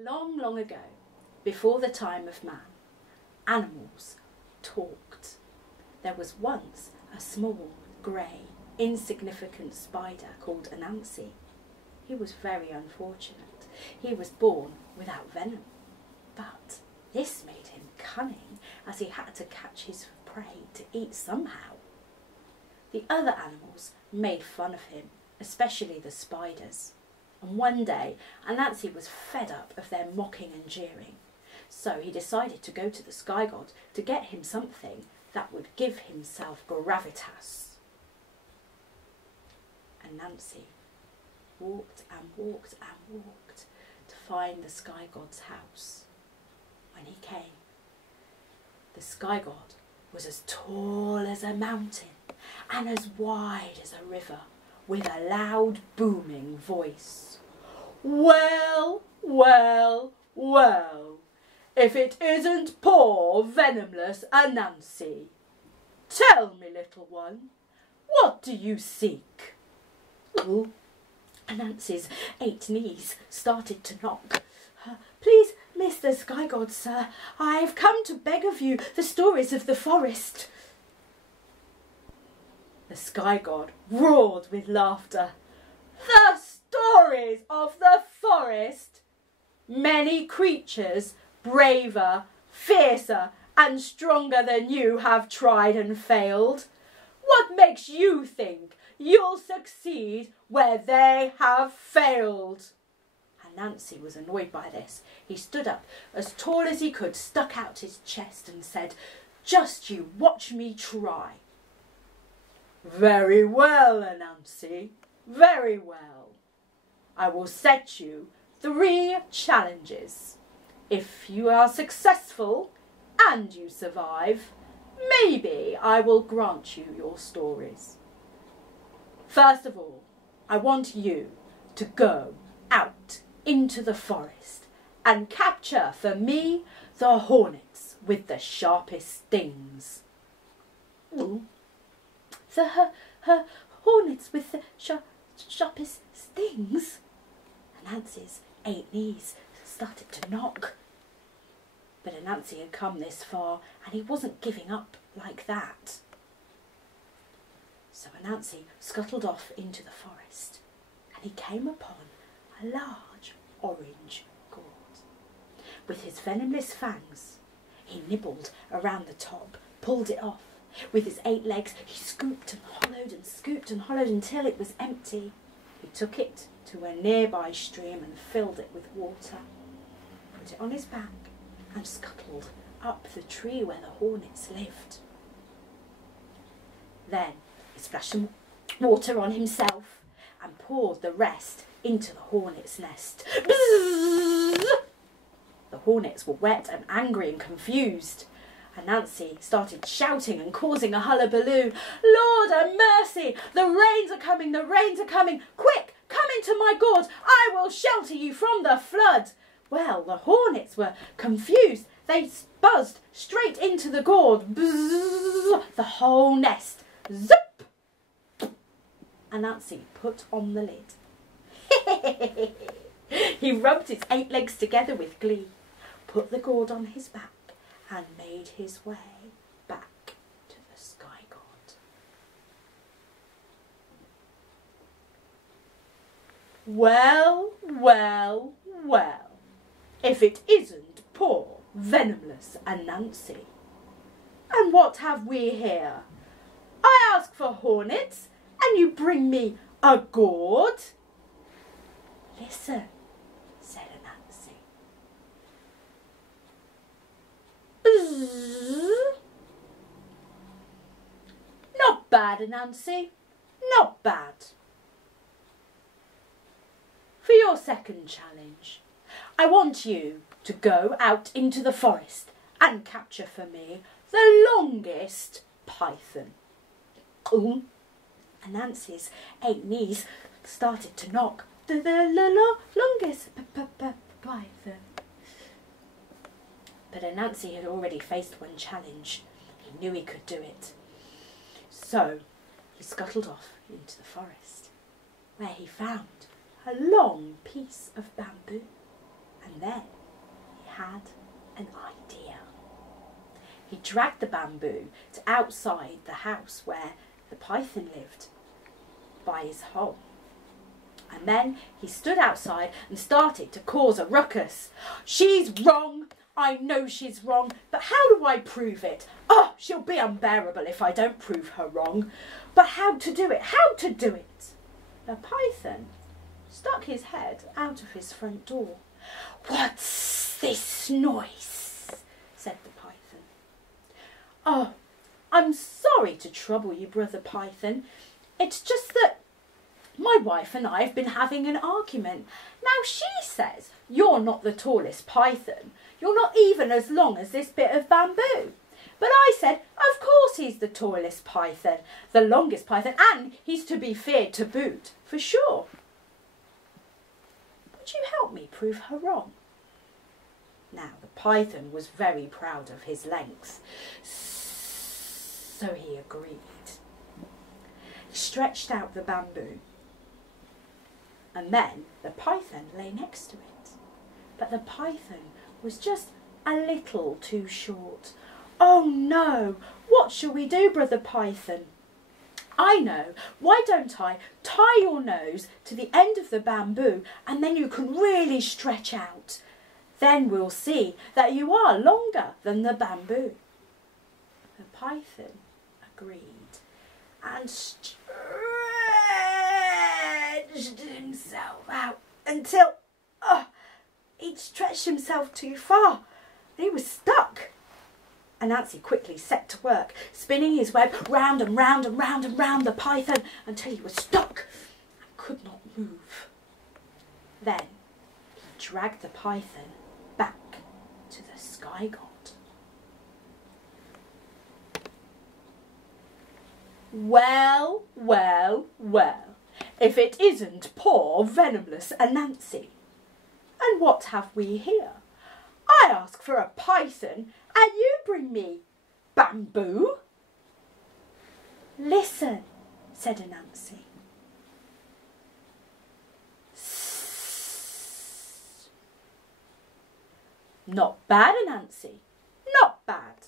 Long, long ago, before the time of man, animals talked. There was once a small, grey, insignificant spider called Anansi. He was very unfortunate. He was born without venom, but this made him cunning, as he had to catch his prey to eat somehow. The other animals made fun of him, especially the spiders. And one day, Anansi was fed up of their mocking and jeering. So he decided to go to the sky god to get him something that would give himself gravitas. Anansi walked and walked and walked to find the sky god's house. When he came, the sky god was as tall as a mountain and as wide as a river, with a loud booming voice. "Well, well, well, if it isn't poor venomless Anansi. Tell me, little one, what do you seek?" Ooh. Anansi's 8 knees started to knock. "Please, Mr. Sky God, sir, I've come to beg of you the stories of the forest." The Sky God roared with laughter. "The stories of the forest? Many creatures braver, fiercer and stronger than you have tried and failed. What makes you think you'll succeed where they have failed?" Anansi was annoyed by this. He stood up as tall as he could, stuck out his chest and said, "Just you watch me try." "Very well, Anansi, very well. I will set you 3 challenges. If you are successful and you survive, maybe I will grant you your stories. First of all, I want you to go out into the forest and capture for me the hornets with the sharpest stings." Ooh. The hornets with the sharpest stings? Anansi's 8 knees started to knock. But Anansi had come this far and he wasn't giving up like that. So Anansi scuttled off into the forest and he came upon a large orange gourd. With his venomless fangs, he nibbled around the top, pulled it off. With his 8 legs, he scooped and scooped and hollowed until it was empty. He took it to a nearby stream and filled it with water, put it on his back and scuttled up the tree where the hornets lived. Then he splashed some water on himself and poured the rest into the hornet's nest. Bzzz! The hornets were wet and angry and confused. Anansi started shouting and causing a hullabaloo. "Lord a mercy! The rains are coming! The rains are coming! Quick, come into my gourd! I will shelter you from the flood!" Well, the hornets were confused. They buzzed straight into the gourd. Bzzz, the whole nest. Zip! Anansi put on the lid. He rubbed his 8 legs together with glee, put the gourd on his back, and made his way back to the sky god. "Well, well, well, if it isn't poor, venomless Anansi. And what have we here? I ask for hornets, and you bring me a gourd?" "Listen," said Anansi. Bzzz. "Not bad, Anansi, not bad. For your second challenge, I want you to go out into the forest and capture for me the longest python." Ooh. Anansi's 8 knees started to knock. The longest python. But Anansi had already faced one challenge. He knew he could do it. So he scuttled off into the forest, where he found a long piece of bamboo. And then he had an idea. He dragged the bamboo to outside the house where the python lived, by his hole. And then he stood outside and started to cause a ruckus. "She's wrong. I know she's wrong, but how do I prove it? Oh, she'll be unbearable if I don't prove her wrong. But how to do it? How to do it?" The python stuck his head out of his front door. "What's this noise?" said the python. "Oh, I'm sorry to trouble you, Brother Python. It's just that my wife and I have been having an argument. Now she says you're not the tallest python. You're not even as long as this bit of bamboo. But I said, of course he's the tallest python, the longest python, and he's to be feared to boot, for sure. Would you help me prove her wrong?" Now the python was very proud of his length, so he agreed. He stretched out the bamboo, and then the python lay next to it. But the python was just a little too short. "Oh no, what shall we do, Brother Python?" "I know. Why don't I tie your nose to the end of the bamboo and then you can really stretch out. Then we'll see that you are longer than the bamboo." The python agreed and stretched himself out until he'd stretched himself too far and he was stuck. Anansi quickly set to work, spinning his web round and round and round and round the python until he was stuck and could not move. Then he dragged the python back to the sky god. "Well, well, well, if it isn't poor venomless Anansi. And what have we here? I ask for a python and you bring me bamboo." "Listen," said Anansi. "Not bad, Anansi, not bad.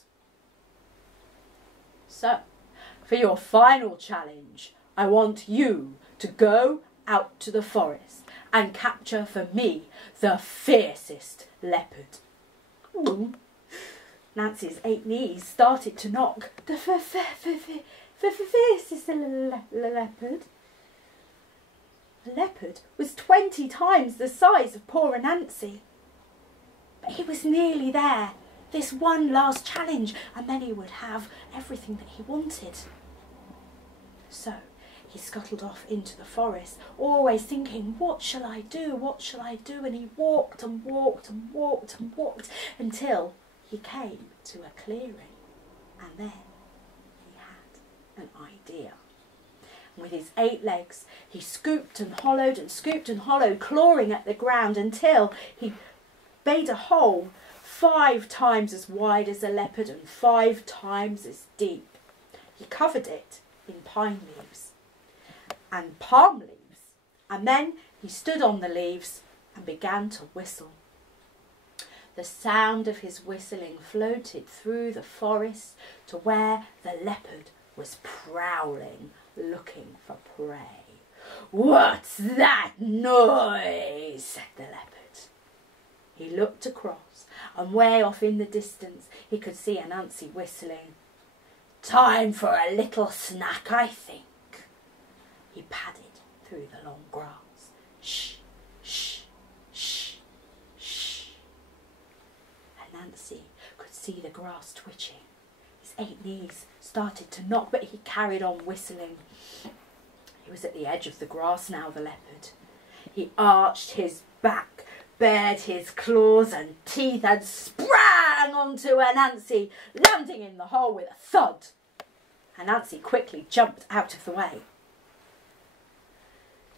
So, for your final challenge, I want you to go out to the forest and capture for me the fiercest leopard." Nancy's 8 knees started to knock. "The fiercest leopard?" The leopard was 20 times the size of poor Anansi. But he was nearly there. This one last challenge, and then he would have everything that he wanted. So he scuttled off into the forest, always thinking, "What shall I do? What shall I do?" And he walked and walked and walked and walked until he came to a clearing. And then he had an idea. With his 8 legs, he scooped and hollowed, clawing at the ground until he made a hole 5 times as wide as a leopard and 5 times as deep. He covered it in pine leaves and palm leaves, and then he stood on the leaves and began to whistle. The sound of his whistling floated through the forest to where the leopard was prowling, looking for prey. "What's that noise?" said the leopard. He looked across, and way off in the distance he could see Anansi whistling. "Time for a little snack, I think." He padded through the long grass. Shh, shh, shh, shh. Anansi could see the grass twitching. His 8 knees started to knock, but he carried on whistling. He was at the edge of the grass now, the leopard. He arched his back, bared his claws and teeth and sprang onto Anansi, landing in the hole with a thud. Anansi quickly jumped out of the way.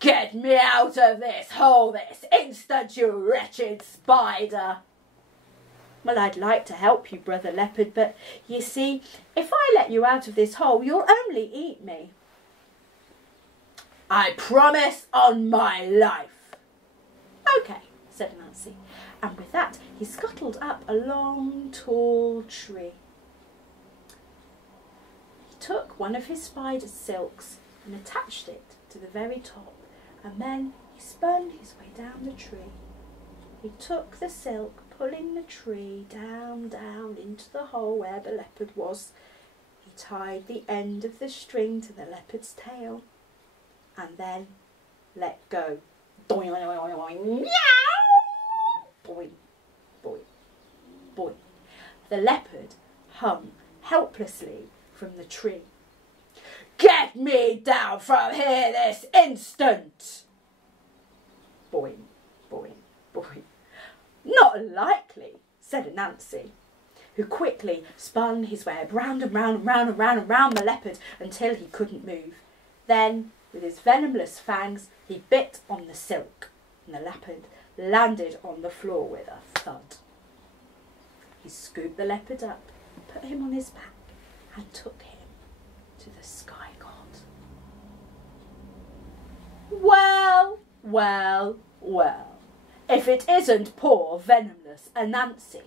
"Get me out of this hole this instant, you wretched spider." "Well, I'd like to help you, Brother Leopard, but you see, if I let you out of this hole, you'll only eat me." "I promise on my life." "Okay," said Anansi, And with that, he scuttled up a long, tall tree. He took one of his spider silks and attached it to the very top, and then he spun his way down the tree. He took the silk, pulling the tree down, down into the hole where the leopard was. He tied the end of the string to the leopard's tail, and then let go. Doing, meow! Boing, boing, boing. The leopard hung helplessly from the tree. Get me down from here this instant! Boing, boing, boing. Not likely, said Anansi, who quickly spun his web round and round and round and round and round the leopard until he couldn't move. Then, with his venomous fangs, he bit on the silk, and the leopard landed on the floor with a thud. He scooped the leopard up, put him on his back, and took him to the sky god. Well, well, well, if it isn't poor venomous Anansi.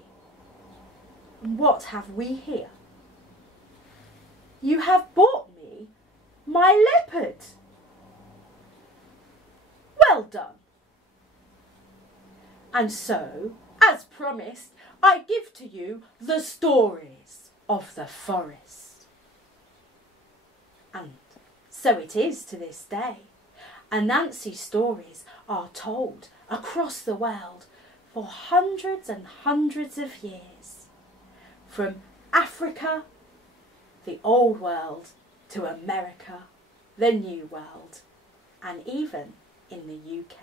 And what have we here? You have bought me my leopard. Well done. And so, as promised, I give to you the stories of the forest. And so it is to this day. Anansi stories are told across the world for hundreds and hundreds of years. From Africa, the Old World, to America, the New World, and even in the UK.